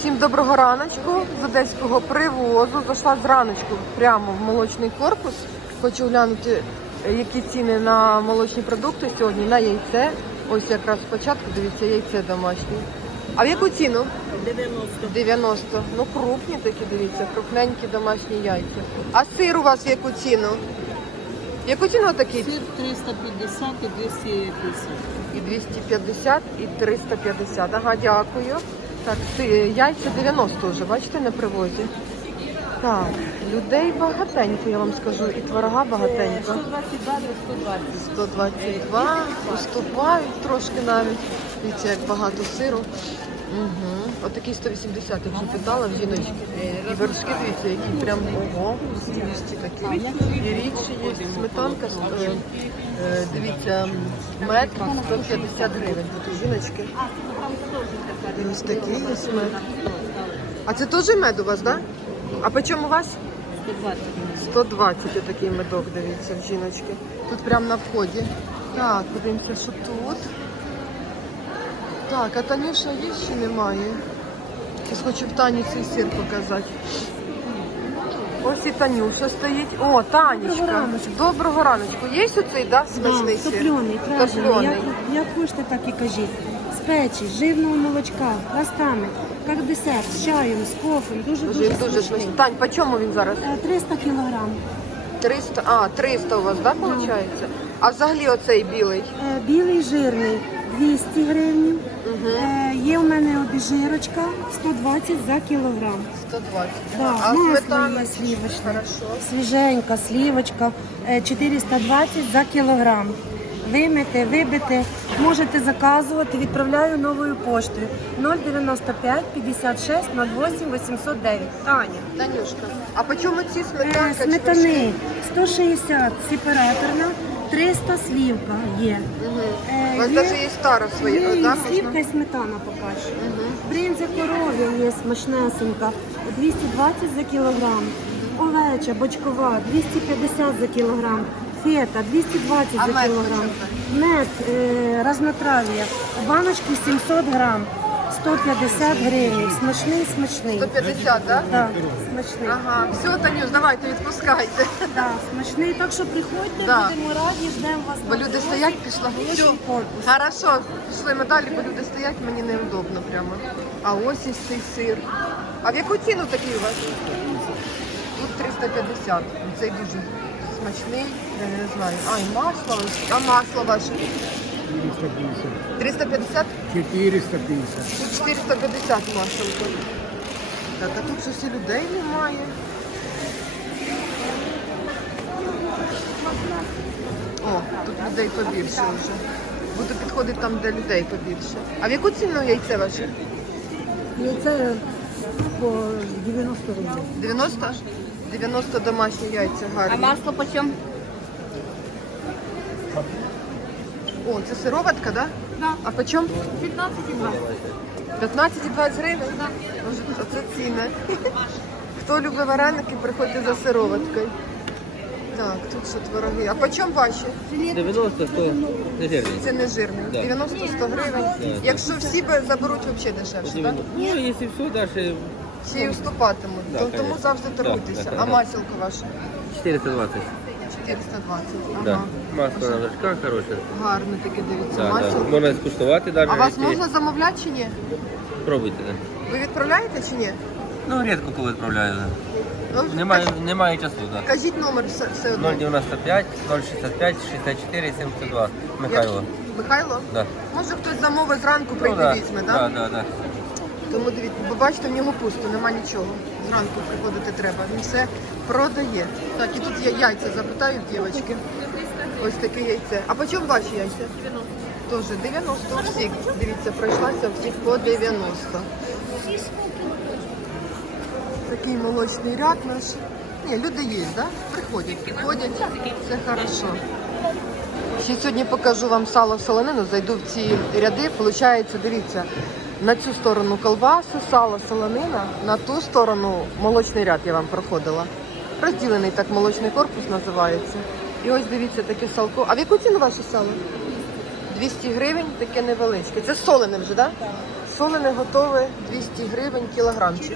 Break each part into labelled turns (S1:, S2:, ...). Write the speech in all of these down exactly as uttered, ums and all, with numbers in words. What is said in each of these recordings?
S1: Всім доброго раночку з одеського привозу. Зайшла зраночку прямо в молочний корпус. Хочу глянути, які ціни на молочні продукти сьогодні, на яйце. Ось якраз спочатку, дивіться, яйце домашнє. А в яку ціну?
S2: дев'яносто.
S1: дев'яносто. Ну, крупні такі, дивіться, крупненькі домашні яйця. А сир у вас в яку ціну? В яку ціну такий?
S2: Сир триста п'ятдесят і двісті п'ятдесят.
S1: І двісті п'ятдесят, і триста п'ятдесят. Ага, дякую. Так, яйця дев'яносто вже, бачите, на привозі. Так, людей багатенько, я вам скажу, і творога багатенько.
S2: сто двадцять два до сто двадцять.
S1: сто двадцять два, уступають трошки навіть. Дивіться, як багато сиру. Угу. Отакий сто вісімдесят, я вже питала в жіночки. І вершки, дивіться, які прям, ого, двісті такі. І рідші є, сметанка, е, е, дивіться, мед сто п'ятдесят гривень. Тут у жіночки. І ось такий є мед. А це теж мед у вас, так? Да? А по чому у вас?
S2: сто двадцять.
S1: сто двадцять отакий медок, дивіться, в жіночки. Тут прямо на вході. Так, подивимося, що тут. Так, а Танюша є чи немає? Зараз хочу в Тані цей сир показати. Ось і Танюша стоїть. О, Танечка.
S3: Доброго раночку.
S1: Доброго раночку. Є оцей, да, смачний
S3: Да,
S1: сир?
S3: топлений, правильно.
S1: Топлений.
S3: Як, як хочете, так і кажіть. З печі, з живного молочка, пластами, як десерт, з чаєм, з кофем. Дуже
S1: Дуже,
S3: дуже,
S1: дуже
S3: смачний.
S1: смачний. Тань, по чому він зараз?
S3: Е, триста кілограм.
S1: триста, а, триста у вас, так, да, виходить? А взагалі оцей білий?
S3: Е, білий жирний двісті гривень.
S1: Угу.
S3: Е, є в мене обіжирочка сто двадцять за кілограм.
S1: сто двадцять.
S3: Да,
S1: А
S3: масло
S1: сметана?
S3: є сливочне.
S1: Хорошо.
S3: Свіженька, слівочка, е, чотириста двадцять за кілограм. Вимити, вибити, можете заказувати, відправляю новою поштою. нуль дев'яносто п'ять п'ятдесят шість нуль вісім вісімсот дев'ять. Таня.
S1: Танюшка, а по чому ці
S3: Е,
S1: сметанка?
S3: Сметани сто шістдесят сепараторна, триста слівка є.
S1: Угу.
S3: Е,
S1: У вас
S3: є-
S1: навіть є стара
S3: Є
S1: своя,
S3: і
S1: да,
S3: слівка
S1: можна?
S3: і сметана покажу.
S1: Угу.
S3: Бринза коров'я є смачнесенька, двісті двадцять за кілограм. Овеча, бочкова, двісті п'ятдесят за кілограм. Фета, двісті двадцять
S1: А
S3: за
S1: мед
S3: кілограм.
S1: почем?
S3: Мед, е, разнотрав'я. У баночки сімсот грам, сто п'ятдесят гривень. Смачний, смачний.
S1: сто п'ятдесят, так?
S3: Так, смачний.
S1: Ага, все, Танюш, давайте відпускайте.
S3: Так, смачний. Так що приходьте,
S1: Да.
S3: будемо раді, ждемо вас.
S1: Бо
S3: на
S1: люди
S3: привозі.
S1: стоять, пішла. Все.
S3: Молочний корпус.
S1: Хорошо, пішли ми далі, бо люди стоять, мені неудобно прямо. А ось і цей сир. А в яку ціну такий у вас? Тут триста п'ятдесят. Цей дуже смачний, я не знаю. А, і масло ось. А масло ваше?
S4: триста пятьдесят.
S1: триста п'ятдесят?
S4: четыреста пятьдесят.
S1: Тут чотириста п'ятдесят масло. Так, а тут щось і людей немає. О, тут людей побільше вже. Буду підходити там, де людей побільше. А в яку ціну яйце ваше?
S3: Яйце по дев'яносто гривень.
S1: дев'яносто? дев'яносто домашні яйця
S2: А
S1: гарні.
S2: масло почем?
S1: О, це сироватка, да?
S2: Да.
S1: А по чому?
S2: п'ятнадцять і двадцять.
S1: п'ятнадцять і двадцять гривень? Може, це ціни. Хто любить вареники, приходьте за сироваткою. Так, тут що твороги. А по чому ваші?
S5: дев'яносто сто нежирний.
S1: Це не жирний.
S5: Да.
S1: дев'яносто сто гривень.
S5: Да.
S1: Якщо всі б заберуть, взагалі дешевше, так?
S5: Ну, якщо все, дальше
S1: Всі й уступатимуть.
S5: Да,
S1: То-
S5: конечно.
S1: Тому завжди
S5: Да,
S1: торгуйтеся.
S5: да,
S1: А
S5: да.
S1: масілко ваше?
S5: чотириста двадцять.
S1: чотириста двадцять.
S5: Да.
S1: Ага.
S5: Масло на вершках хороше.
S1: Гарне таке, дивіться,
S5: Да, да.
S1: масілко.
S5: Можна скуштувати навіть.
S1: А вас
S5: якщо-
S1: можна замовляти чи ні?
S5: Пробуйте. Да.
S1: Ви відправляєте чи ні?
S5: Ну, рідко коли відправляю. Да.
S1: Ну,
S5: Немає,
S1: кажіть-
S5: немає часу, так.
S1: Кажіть номер все, все одно.
S5: нуль дев'яносто п'ять ноль шістдесят п'ять шістдесят чотири сімдесят два. Михайло.
S1: Як- Михайло?
S5: Да.
S1: Може хтось замовить зранку,
S5: Ну,
S1: прийде
S5: да.
S1: візьме,
S5: Да,
S1: так?
S5: да, да.
S1: Тому дивіться, бо бачите, в нього пусто, нема нічого. Зранку приходити треба. Він все продає. Так, і тут є яйця, запитають дівчатки. Ось таке яйце. А по чому ваші яйця? Теж дев'яносто у всіх. Дивіться, пройшлася у всіх по дев'яносто. Такий молочний ряд наш. Ні, люди є, да? Приходять, приходять. Все хорошо. Ще сьогодні покажу вам сало солонину, зайду в ці ряди. Получається, дивіться, на цю сторону колбаси, сало, солонина, на ту сторону молочний ряд я вам проходила. Розділений так молочний корпус називається. І ось дивіться таке салко. А в яку ціну ваше сало? двісті гривень, таке невеличке. Це солене вже, так? Да? Солене готове двісті гривень, кілограмчик?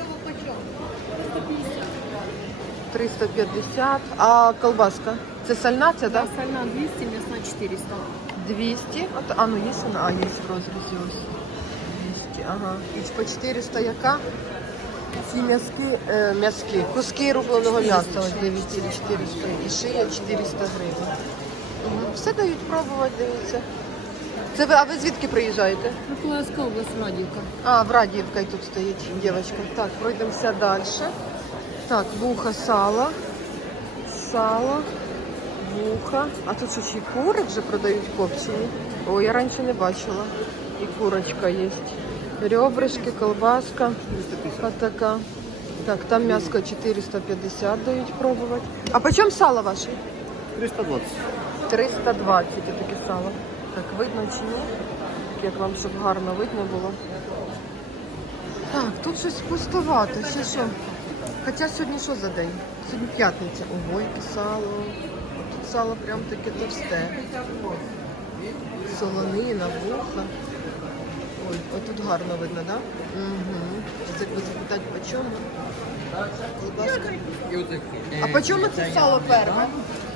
S1: триста п'ятдесят. А колбаска? Це сальна ця, так?
S2: Остальна двісті, м'ясна четыреста.
S1: двісті. От, а, ну є вона? А, є в розрізі ось. двісті, ага. І по чотириста яка? Ці м'язки, е, м'язки, куски рубленого м'яса, ось дивіться, чотириста. І шия чотириста гривень. Угу. Все дають пробувати, дивіться. Це ви, а ви звідки приїжджаєте?
S2: Миколаївська область, Радівка.
S1: А, в Радіївка і тут стоїть дівчинка. Так, пройдемося далі. Так, вуха, сало. Сало, вуха. А тут що, ще й кури вже продають копчені? О, я раніше не бачила. І курочка є. Ребрышки, колбаска. Така. Так, там м'яско чотириста п'ятдесят дають пробувати. А по чому сало ваше?
S4: триста двадцять.
S1: триста двадцять таке сало. Так, видно чи ні? Як вам, щоб гарно видно було. Так, тут щось пустовато. Ще що? Хоча сьогодні що за день? Сьогодні п'ятниця. Ого, яке сало. Тут сало прям таке товсте. Солонина, вуха. Ой, отут гарно видно, так? Да? Угу. Це якби запитати, по чому? Колбаска. А по чому це сало перше?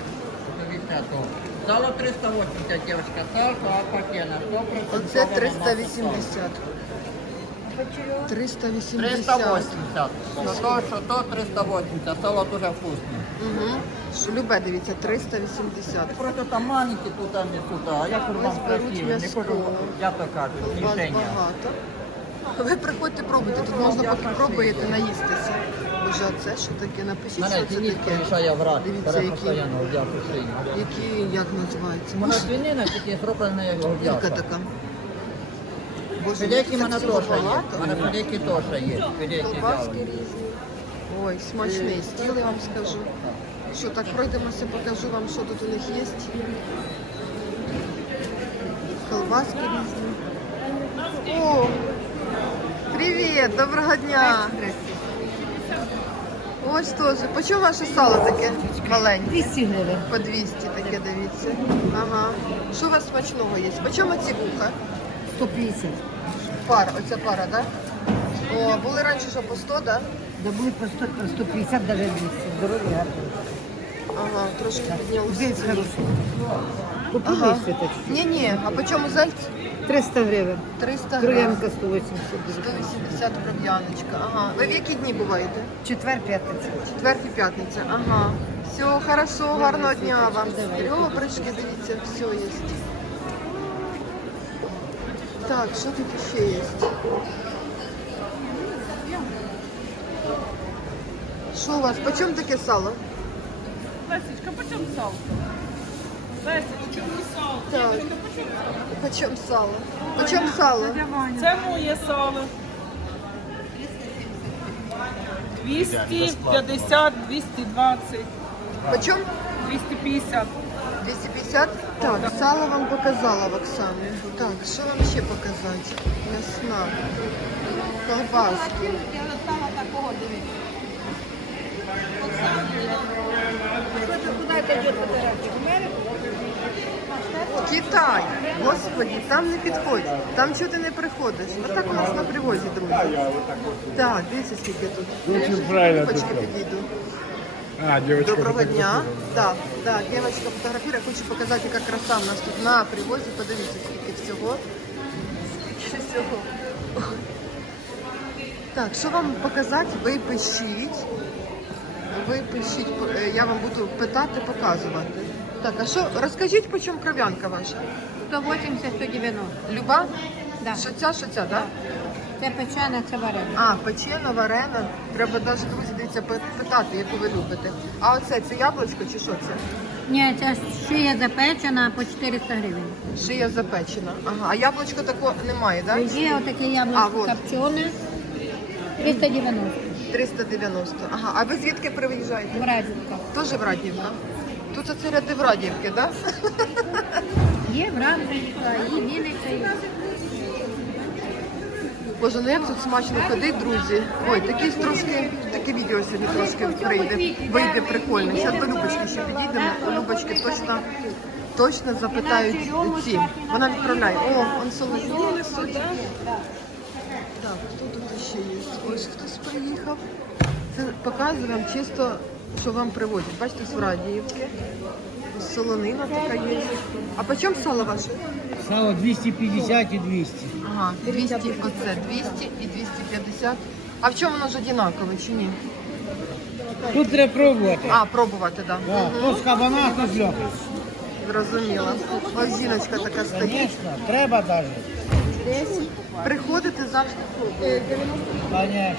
S6: Сало триста вісімдесят, девочка, салко, а пакена сто процентов.
S1: Оце триста вісімдесят. триста
S6: триста
S1: вісімдесят.
S6: вісімдесят. Що то, що то триста вісімдесят, сало дуже вкусне.
S1: Угу. Що любе, дивіться, триста вісімдесят.
S6: Просто там маленькі тут, там і тут, а я курбан
S1: Ось беруть
S6: красивий, не
S1: м'яско.
S6: кажу, я то кажу,
S1: У вас
S6: мішення.
S1: багато. Ви приходьте пробуйте, тут можна поки пробуєте наїстися. Боже, а це що таке? Напишіть,
S6: Мене
S1: що це
S6: тініть
S1: таке.
S6: порішає врат,
S1: Дивіться,
S6: бере
S1: які,
S6: постійно гов'яку шию.
S1: які, як називається.
S6: Вона свинина, тільки зроблена як
S1: Яка
S6: гов'яка.
S1: така? Боже,
S6: Філейки в
S1: так
S6: мене
S1: всього
S6: теж є,
S1: багато.
S6: в мене філейки теж є, філейки
S1: Колбаски
S6: вялені.
S1: різні. Ой, смачний стіл, я вам скажу. Що так пройдемося, покажу вам, що тут у них є. Колбаски різні. О, привіт, доброго дня. Ось теж. По чому ваше сало таке маленьке?
S2: двісті гривень.
S1: По двісті таке, дивіться. Ага. Що у вас смачного є? По чому ці вуха?
S2: сто п'ятдесят.
S1: Пара, оця пара, так? Да? О, були раніше, що по сто, так? Да?
S2: Да буде по сто, по сто п'ятдесят, навіть двісті. Здоров'я гарно.
S1: Ага, трошки піднялося.
S2: Зельць хороший. Купили
S1: Ага.
S2: ще так?
S1: Ні-ні, а по чому зельць?
S2: триста гривень.
S1: триста гривень.
S2: Кров'янка сто вісімдесят.
S1: сто вісімдесят кров'яночка. Ага. Ви в які дні буваєте?
S2: Четвер, п'ятниця.
S1: Четвер і п'ятниця. Ага. Все, хорошо, гарного дня вам. Ребрышки, дивіться, все є. Так, що тут ще є? Що у вас? По чому таке сало?
S7: Лесечка, почем салко? Лесечка,
S1: Так. По чому сало? По чому сало?
S7: це моє сало. двісті п'ятдесят, двісті двадцять,
S1: По чому?
S7: двісті п'ятдесят.
S1: двісті п'ятдесят? Так, сало вам показала в Оксані. Так, що вам ще показати? М'ясна. Колбаски. Китай! Господи, там не підходь. Там чого ти не приходиш? Отак у нас на привозі, друзі. Так, дивіться, скільки тут.
S4: Очень правильно
S1: Почки
S4: ты
S1: підійду.
S4: А, девочка.
S1: Доброго дня. Да, да, девочка фотографирует. Хочу показати, яка краса в нас тут на привозі. Подивіться, скільки всього. Скільки всього. Так, що вам показати? Ви пишіть. Ви пишіть, е, я вам буду питати, показувати. Так, а що, розкажіть, по чому кров'янка ваша?
S8: сто вісімдесят, сто дев'яносто.
S1: Люба?
S8: Да.
S1: Що ця, що ця, так?
S8: Це печена, це варена.
S1: А, печена, варена. Треба навіть, друзі, дивіться, питати, яку ви любите. А оце, це яблучко чи що це?
S8: Ні, це шия запечена по чотириста гривень.
S1: Шия запечена. Ага, а яблучко такого немає, так? Да?
S8: Є отаке
S1: А,
S8: яблучко
S1: вот.
S8: копчене, триста дев'яносто.
S1: триста дев'яносто. Ага, а ви звідки приїжджаєте?
S8: Врадівка.
S1: Теж Врадівка. Тут оце ряди Врадівки, так? Да?
S8: Є Врадівка, і Вінниця, і...
S1: Боже, ну як тут смачно ходить, друзі. Ой, такі трошки, таке відео сьогодні трошки прийде, вийде прикольно. Зараз до Любочки ще підійдемо. У Любочки точно, точно запитають ці. Вона відправляє. О, он солоні. Так, Так, хто тут ще є? Ось хтось приїхав. Це показую вам чисто, що вам привозять. Бачите, з Радіївки. Ось солонина така є. А по чому сало ваше?
S2: Сало двісті п'ятдесят і двісті.
S1: Ага, двісті, оце двісті і двісті п'ятдесят. А в чому воно ж однакове чи ні?
S2: Тут треба пробувати.
S1: А, пробувати, так. Да.
S2: Да, то з кабана, то з льохи.
S1: Зрозуміла. Ось жіночка така стоїть.
S2: Звісно, треба навіть.
S1: Приходите завжди пробуєте.
S2: Звісно.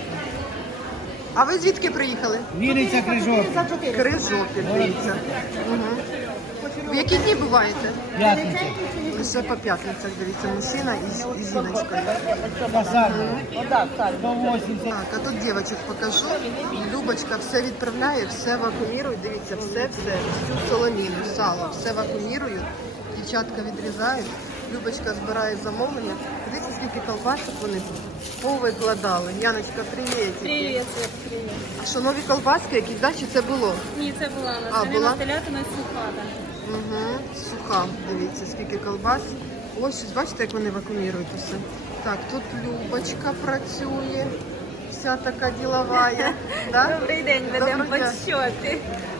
S1: А ви звідки приїхали?
S2: Вінниця Крижок.
S1: Крижопіль, дивіться. Угу. В які дні буваєте?
S2: П'ятниця.
S1: Лише по п'ятницях, дивіться, мужчина і, з- і жіночка.
S2: Посадка. сто вісімдесят.
S1: Так, а тут дівчаток покажу. Любочка все відправляє, все вакуумірує. Дивіться, все-все, всю солоніну, сало, все вакуумірують. Дівчатка відрізають. Любочка збирає замовлення. Дивіться, скільки колбасок вони повикладали. Яночка, привіт.
S9: Привіт, привіт.
S1: А що, нові колбаски якісь, да? Чи це було?
S9: Ні, це була у нас.
S1: А,
S9: Ірина
S1: була?
S9: Телятина суха, так.
S1: Угу, суха. Дивіться, скільки колбас. Ось, бачите, як вони вакуумірують усе. Так, тут Любочка працює. Вся така ділова. Да?
S9: Добрий день, ведемо
S1: Доброго дня.
S9: подсчоти.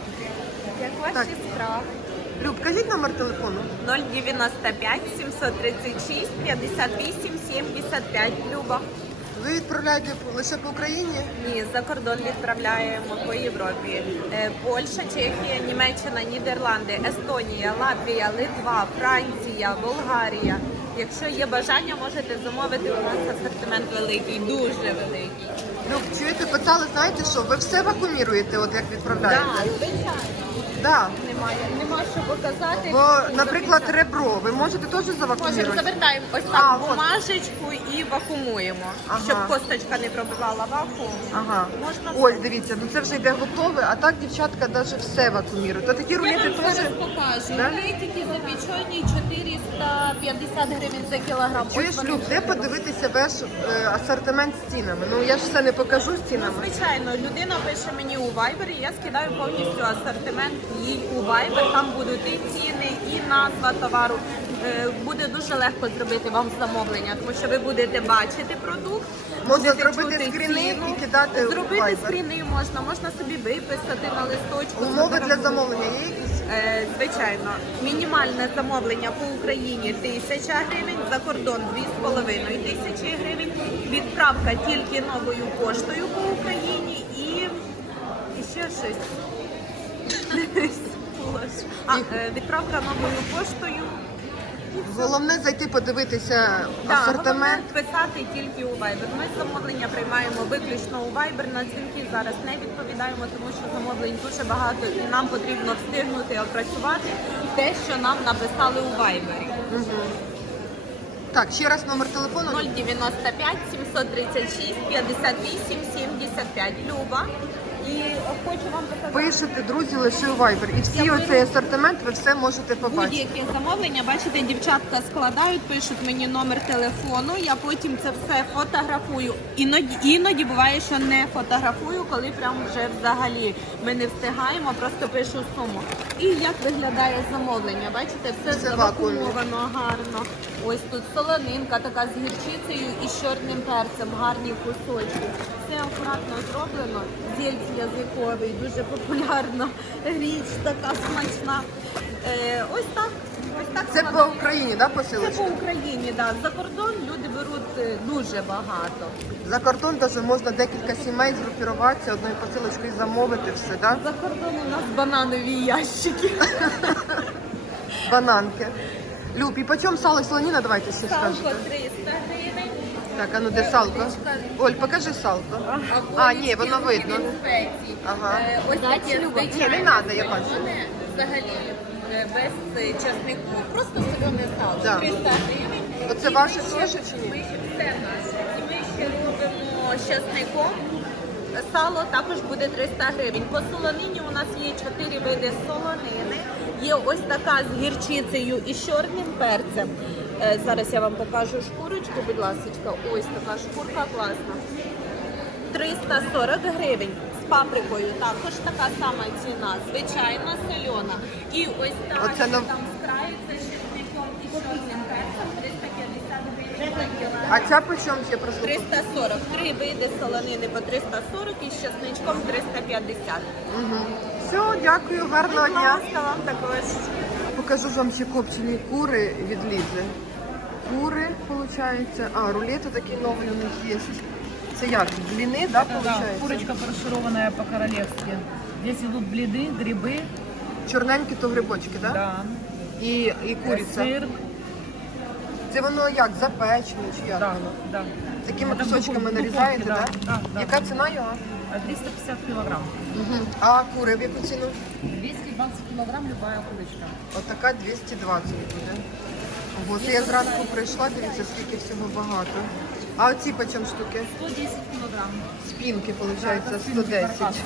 S9: Як ваші
S1: Так.
S9: справи?
S1: Люб, кажіть номер телефону.
S9: нуль дев'яносто п'ять сімсот тридцять шість п'ятдесят вісім сімдесят п'ять. Люба.
S1: Ви відправляєте лише по Україні?
S9: Ні, за кордон відправляємо по Європі. Е, Польща, Чехія, Німеччина, Нідерланди, Естонія, Латвія, Литва, Франція, Болгарія. Якщо є бажання, можете замовити. У нас асортимент великий, дуже великий.
S1: Люб, чуєте, питали, знаєте що, ви все вакууміруєте, от як відправляєте?
S9: Так, звичайно.
S1: Да.
S9: Немає, нема що показати.
S1: Бо, наприклад, ребро, ви можете теж
S9: Можемо
S1: завакуумірувати?
S9: завертаємо ось
S1: А,
S9: так
S1: от.
S9: бумажечку і вакуумуємо,
S1: Ага.
S9: щоб косточка не пробивала вакуум.
S1: Ага.
S9: Можна
S1: Ось, дивіться, ну це вже йде готове, а так дівчатка навіть все вакуумірують. А такі
S9: Я
S1: рулети
S9: вам
S1: теж...
S9: зараз покажу.
S1: Да?
S9: Рулетики запечені чотириста п'ятдесят гривень за кілограм. Ось
S1: Чуєш,
S9: вони
S1: Люб, де
S9: вже
S1: подивитися ваш е, асортимент з цінами? Ну я ж все не покажу з цінами.
S9: Звичайно, людина пише мені у Viber, і я скидаю повністю асортимент їй у Viber. Там будуть і ціни, і назва товару. Е, Буде дуже легко зробити вам замовлення, тому що ви будете бачити продукт.
S1: Можна
S9: будете
S1: зробити
S9: чути
S1: скріни
S9: ціну.
S1: і кидати у
S9: Зробити
S1: Viber.
S9: скріни можна, можна собі виписати на листочку.
S1: Умови для
S9: сфотографувати.
S1: замовлення є якісь?
S9: Е, Звичайно, мінімальне замовлення по Україні тисяча гривень, за кордон дві з половиною тисячі гривень, відправка тільки новою поштою по Україні і, і ще щось. А, е, відправка новою поштою.
S1: Головне зайти подивитися
S9: Так, головне
S1: асортимент.
S9: писати тільки у Viber. Ми замовлення приймаємо виключно у Viber. На дзвінки зараз не відповідаємо, тому що замовлень дуже багато і нам потрібно встигнути опрацювати те, що нам написали у Viber.
S1: Так, ще раз номер телефону.
S9: нуль дев'яносто п'ять сімсот тридцять шість п'ятдесят вісім сімдесят п'ять. Люба. І хочу вам показати.
S1: Пишете, друзі, лише у Viber. І всі оцей асортимент ви все можете побачити.
S9: Будь-яке замовлення, бачите, дівчатка складають, пишуть мені номер телефону, я потім це все фотографую. Іноді, іноді буває, що не фотографую, коли прям вже взагалі ми не встигаємо, просто пишу суму. І як виглядає замовлення, бачите, все
S1: Все вакуумі.
S9: завакуумовано гарно. Ось тут солонинка така з гірчицею і з чорним перцем, гарні кусочки. Все акуратно зроблено. Зельць язиковий, дуже популярна річ, така смачна. Е, ось так. Ось так
S1: Це
S9: складається.
S1: по Україні, да,
S9: Це
S1: посилочка?
S9: по Україні, да. За кордон люди беруть е, дуже багато.
S1: За кордон даже можна декілька сімей згрупіруватися, одною посилочкою замовити все, да?
S9: За кордон у нас бананові ящики.
S1: Бананки. Люб, і по чому сало і солоніна, давайте ще
S9: Салко
S1: скажете.
S9: триста гривень.
S1: Так, а ну де салко? Оль, покажи салко. А, ні, воно видно.
S9: Спеції.
S1: Ага.
S9: Е, Ось таке
S1: Ні, не
S9: звичайне
S1: треба, я бачу.
S9: солене, взагалі е, без е, часнику. Просто солене сало.
S1: Да.
S9: триста гривень.
S1: Оце
S9: І
S1: ваше
S9: ми ще-
S1: теж чи ні?
S9: Ми ще все наше. І ми ще робимо з часником. Сало також буде триста гривень. По солонині у нас є чотири види солонини. Є ось така з гірчицею і з чорним перцем. Е, Зараз я вам покажу шкурочку, будь ласка. Ось така шкурка класна. триста сорок гривень. З паприкою також така сама ціна. Звичайно, сольона. І ось так,
S1: Оце
S9: що
S1: нов-
S9: там з краю, це з чесником і з чорним перцем. триста п'ятдесят гривень за кілограм.
S1: А ця по чому ще просто?
S9: триста сорок. Три види солонини по триста сорок і з чесничком триста п'ятдесят.
S1: Угу. Все, дякую, гарного
S9: Будь
S1: дня.
S9: ласка, вам також.
S1: Покажу вам ще копчені кури від Лізи. Кури, виходить. А, рулети такі нові у них є. Це як? Бліни, да,
S7: Да,
S1: виходить?
S7: курочка фаршированная по-королевски. Здесь идут блины, грибы,
S1: Чорненькі то грибочки, да?
S7: да,
S1: І, і куриця.
S7: сыр,
S1: Це воно як, запечене чи як
S7: да,
S1: воно?
S7: да.
S1: Такими
S7: Це в
S1: кусочками
S7: духов-
S1: нарізаєте,
S7: духовці,
S1: так?
S7: да, да, да.
S1: Яка ціна його?
S7: А триста пятьдесят килограмм.
S1: Угу. А кури в яку ціну?
S7: двести двадцать килограмм любая курочка.
S1: Отака двісті двадцять буде. Ого, це я зранку прийшла, дивіться, скільки всього багато. А оці по чому штуки?
S7: сто десять килограмм.
S1: Спинки,
S7: Да,
S1: виходить,
S7: это
S1: сто
S7: спинки
S1: десять.
S7: каркас.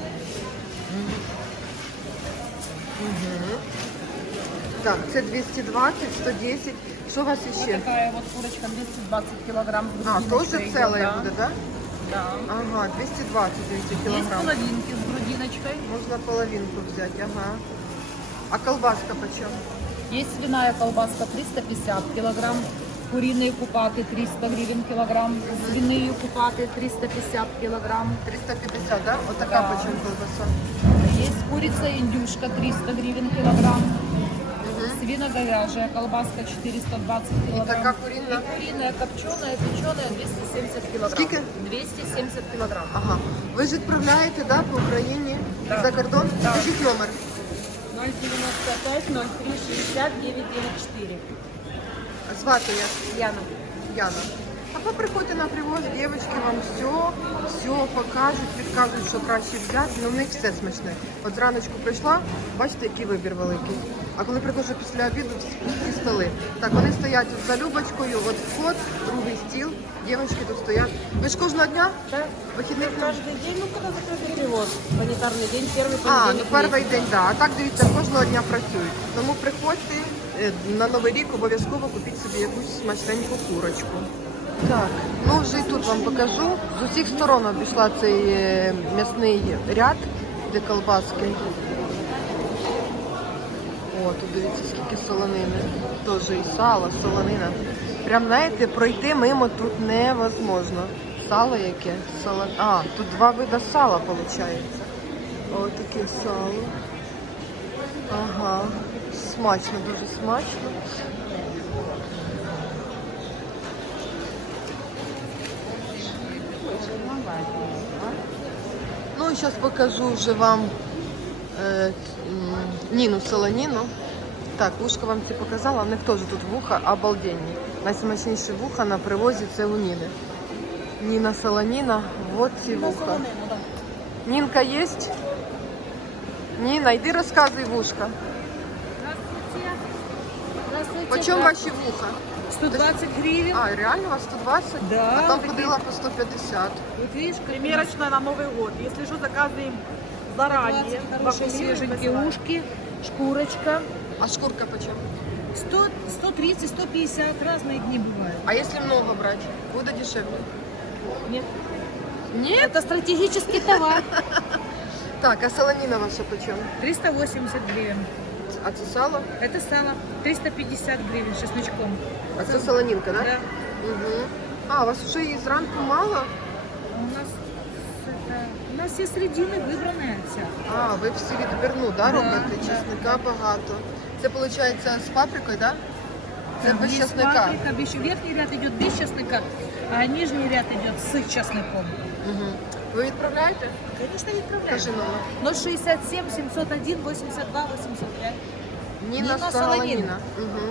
S1: Угу. Так, це двісті двадцять, сто десять. Що у вас
S7: Вот
S1: іще?
S7: такая вот курочка двести двадцать килограмм. с
S1: А,
S7: грудиночкой
S1: теж
S7: идет,
S1: целая
S7: да.
S1: буде, так?
S7: Да.
S1: Ага, двісті двадцять дивіться,
S7: Есть
S1: кілограм.
S7: половинки с грудиночкой.
S1: Можна половинку взяти, ага. А колбаска по чому?
S7: Есть свиная колбаска триста пятьдесят килограмм. Куриные купаты триста гривен килограмм. Свиные купаты триста пятьдесят килограмм.
S1: триста п'ятдесят, да? Отака
S7: Да.
S1: по чому колбаса?
S7: Есть курица индюшка триста гривен килограмм. Свино-говяжья колбаска четыреста двадцать килограмм.
S1: така курина?
S7: И куриная копченая, печеная двести семьдесят килограмм.
S1: Скільки?
S7: двести семьдесят килограмм.
S1: Ага. Ви ж відправляєте, да, по Україні?
S7: Да.
S1: За кордон?
S7: Да.
S1: Скажіть номер.
S7: ноль девяносто пять ноль три шестьдесят девять девять четыре.
S1: Звати як?
S7: Яна.
S1: Яна. А ви приходьте на привоз, дівчатки вам все, все покажуть, підкажуть, що краще взяти. Ну, в них все смачне. От зраночку прийшла, бачите, який вибір великий. А коли приходжу після обіду, всі столи. Так, вони стоять от за Любочкою, от вход, другий стіл, дівчатки тут стоять. Ви ж кожного дня?
S7: Да.
S1: Вихідних немає?
S7: Каждый день, ну когда закрытый перевоз. Санитарный день, первый
S1: А,
S7: понедельник
S1: ну перший
S7: месяца.
S1: день, так. Да. А так, дивіться, кожного дня працюють. Тому приходьте е, на Новий рік, обов'язково купіть собі якусь смачненьку курочку. Так, ну вже і тут вам покажу. З усіх сторон обійшла цей е, м'ясний ряд, де колбаски. О, тут дивіться, скільки солонини. Теж і сало, солонина. Прям, знаєте, пройти мимо тут невозможно. Сало яке? Сало... А, тут два види сала, виходить. Ось таке сало. Ага. Смачно, дуже смачно. Ну і зараз покажу вже вам е, м, Ніну солоніну. Так, вушка вам ці показала, у них теж тут вуха обалденні. Найсмачніші вуха на привозі це у Ніни. Ніна солоніна, вот ці вуха. Нінка є? Ніна, йди розказуй вушка. По чому ваші вуха?
S7: сто двадцать гривен.
S1: А, реально у вас сто двадцять?
S7: Да,
S1: А там
S7: такие.
S1: ходила по сто п'ятдесят.
S7: Вот видишь, примерочная на Новый год. Если что, заказываем заранее. Хорошие свеженькие ушки, шкурочка.
S1: А шкурка почем?
S7: сто, сто тридцать, сто пятьдесят, разные дни бывают.
S1: А если много брать, будет дешевле?
S7: Нет.
S1: Нет?
S7: Это стратегический товар.
S1: Так, а солонина ваша почем?
S7: триста восемьдесят гривен.
S1: А це сало?
S7: Это сало триста пятьдесят гривен с чесночком.
S1: А це солонинка, да?
S7: Да.
S1: Угу. А, у вас вже її зранку мало?
S7: А у нас это, у нас є середини вибраная вся.
S1: А, ви всі відбірну, да,
S7: Да,
S1: робите?
S7: да.
S1: Чесника багато. Це, виходить, з паприкою, да? Це
S7: Там
S1: без
S7: есть
S1: чесника.
S7: паприка, без- верхний ряд идет без чеснока, а нижний ряд идет с чесноком.
S1: Угу. Ви відправляєте?
S7: Конечно, відправляю.
S1: Кажи номер.
S7: ноль шестьдесят семь семьсот один восемьдесят два восемьдесят пять.
S1: Ніна,
S7: Ніна
S1: солоніна.
S7: Солоніна.
S1: Угу.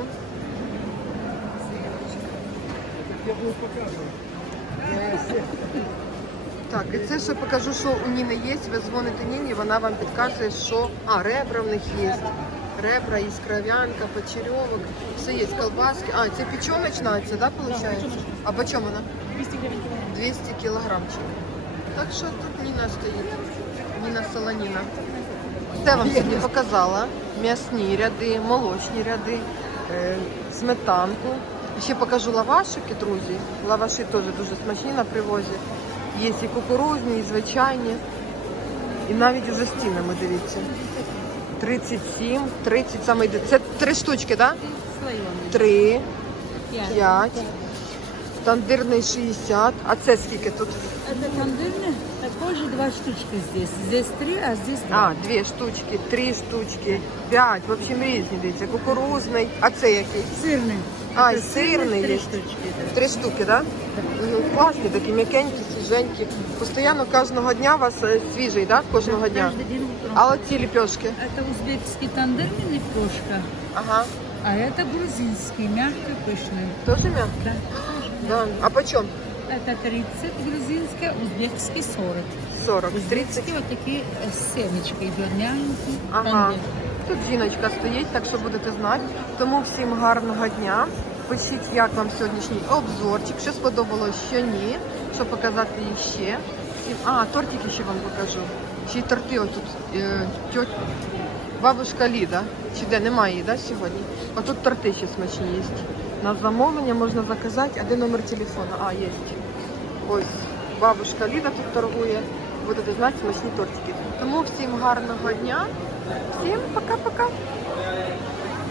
S1: Так, і це ще покажу, що у Ніни є. Ви дзвоните Ніні, вона вам підказує, що... А, ребра в них є. Ребра, є кров'янка, почерьовок, все є, колбаски. А, це печеночна, це, да, виходить? А по чому вона?
S7: двести гривен килограмм.
S1: двісті кілограмчик. Так що тут Ніна стоїть. Ніна солоніна. Це вам сьогодні показала. М'ясні ряди, молочні ряди, е, сметанку. Ще покажу лавашики, друзі. Лаваші теж дуже смачні на привозі. Є і кукурузні, і звичайні. І навіть уже стінами, дивіться. тридцять сім, тридцять саме йде. Це три штучки, так? Да? Три, п'ять. Тандирний шістдесят. А це скільки тут?
S2: Это тандырный, такой же два штучки здесь. Здесь три, а здесь два.
S1: А, дві штучки, три штучки, п'ять. В общем, різні, дивіться. Кукурузний. А це який?
S2: Сырный.
S1: А, і
S2: Это
S1: сирний
S2: три
S1: є.
S2: штучки. Да.
S1: Три штуки, так? Да? Угу. Класні, такі м'якенькі, свіженькі. Постійно кожного дня у вас е, свіжий, так? Да? Кожного дня.
S2: Каждый день утром.
S1: А оці ліпешки?
S2: Это узбекский тандырный лепешка,
S1: Ага.
S2: а это грузинский, мягкий, пышный.
S1: Тоже м'яко?
S2: Да.
S1: Да. А по чому?
S2: Это тридцать грузинский, узбекский сорок.
S1: сорок, тридцять.
S2: Узбекский вот такие э, с семечкой, верняники.
S1: Ага. Тут жіночка стоїть, так що будете знати. Тому всім гарного дня. Пишіть, як вам сьогоднішній обзорчик, що сподобалось, що ні, що показати ще. Всім- А, тортики ще вам покажу. Ще й торти отут. Е, тьоть... Бабушка Ліда. Чи де немає її, да, сьогодні? Отут торти ще смачні є. На замовлення можна заказати. А де номер телефону? А, є. Ось бабушка Ліда тут торгує. Будете знати смачні тортики. Тому всім гарного дня. Всім пока-пока.